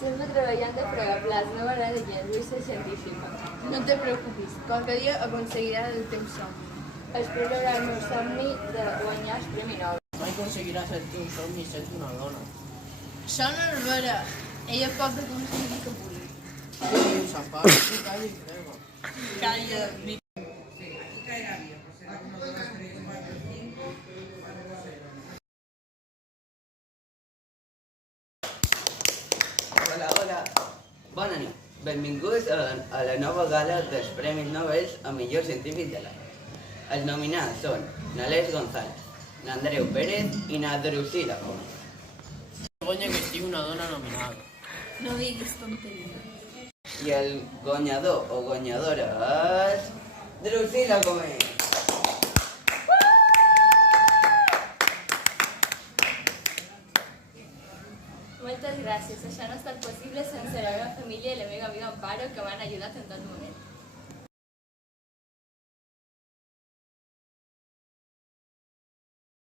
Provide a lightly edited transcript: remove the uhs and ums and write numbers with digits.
Sempre treballant de fregaplats, no m'agrada gens, vull ser científica. No te preocupis, qualque dia aconseguiràs el teu somni. Espero lograr el meu somni de guanyar el Premi Nobel. Mai aconseguiràs el teu somni sent una dona. Això no és vera. Ella pot aconseguir que pugui. Què dius, Amparo? Tu calla i crema. Calla, Hola, hola. Bona nit. Benvinguts a la nova gala dels Premis Nobel a millor científic de l'any. Els nominats són n'Aleix González, n'Andreu Pérez i na Drusila Gómez. Vergonya que estigui una dona nominada. no diguis tonteria. I el guanyador o guanyadora és Drusila Gómez. Moltes gràcies. Això no ha estat possible sense la meva família i la meva amiga Amparo, que m'han ajudat en tot moment.